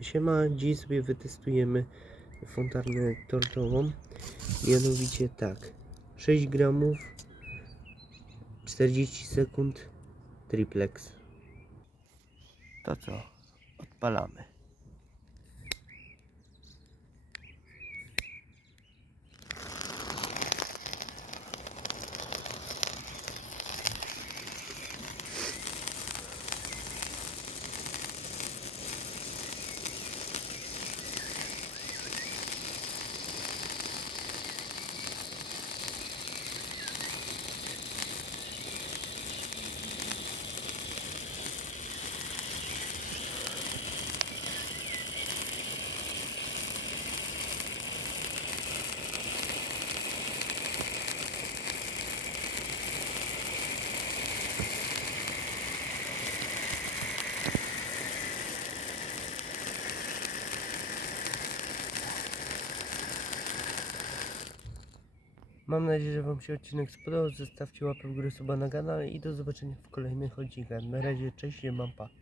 Siema, dziś sobie wytestujemy fontannę tortową. Mianowicie tak. 6 gramów 40 sekund triplex. To co? Odpalamy. Mam nadzieję, że Wam się odcinek spodobał. Zostawcie łapę w górę suba na kanale i do zobaczenia w kolejnych odcinkach. Na razie, cześć, mam pa.